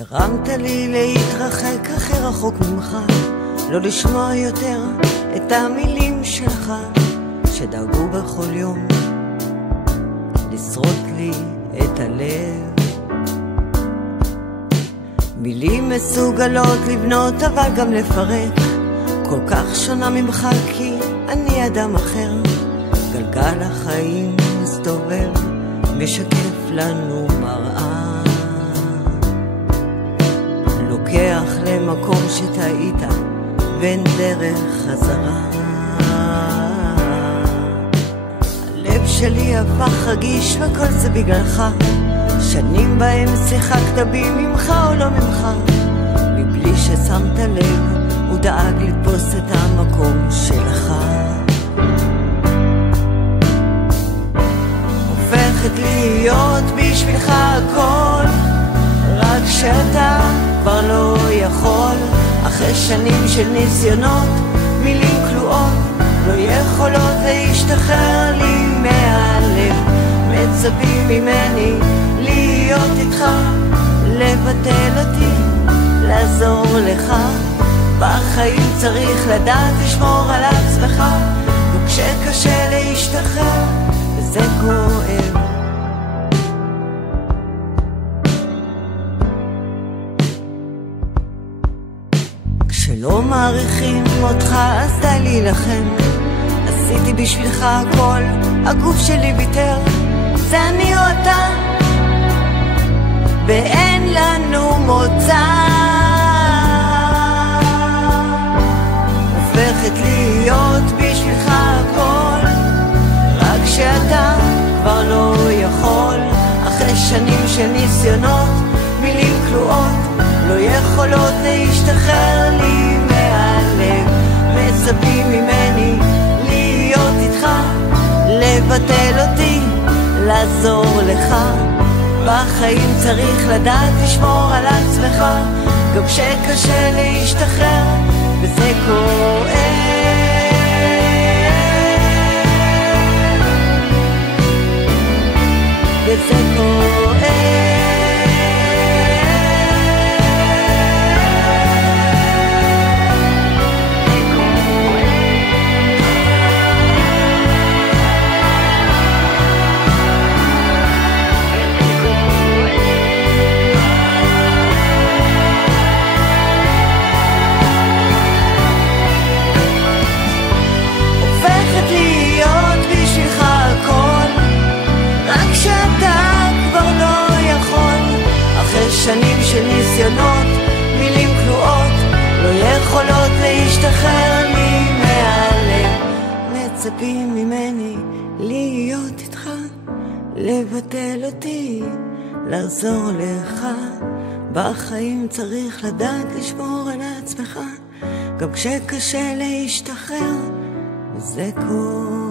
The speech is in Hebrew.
גרמת לי להתרחק הכי רחוק ממך, לא לשמוע יותר את המילים שלך שדאגו בכל יום לשרוט לי את הלב. מילים מסוגלות לבנות אבל גם לפרק, כל כך שונה ממך כי אני אדם אחר. גלגל החיים מסתובב, משקף לנו מראה, לוקח למקום שטעית ואין דרך חזרה. הלב שלי הפך רגיש וכל זה בגללך, שנים בהם שיחקת בי ממך או לא ממך, מבלי ששמת לב הוא דאג לתפוס את המקום שלך. הופכת להיות בשבילך הכל, רק שאתה כבר לא יכול. אחרי שנים של ניסיונות, מילים כלואות לא יכולות להשתחרר לי מהלב. מצפים ממני להיות איתך, לבטל אותי, לעזור לך. בחיים צריך לדעת לשמור על עצמך, וכשקשה להשתחרר וזה כואב. כשלא מעריכים אותך אז די להילחם. עשיתי בשבילך הכל, הגוף שלי ויתר, זה אני או אתה, ואין לנו מוצא. הופכת להיות בשבילך הכל, רק שאתה כבר לא יכול. אחרי שנים של ניסיונות, מילים כלואות לא יכולות להשתחרר לי מהלב. מצפים ממני להיות איתך, לבטל אותי, לעזור לך. בחיים צריך לדעת לשמור על עצמך, גם כשקשה להשתחרר וזה כואב. וזה כואב. שנים של ניסיונות, מילים כלואות לא יכולות להשתחרר לי מהלב. מצפים ממני להיות איתך, לבטל אותי, לעזור לך. בחיים צריך לדעת לשמור על עצמך, גם כשקשה להשתחרר וזה כואב.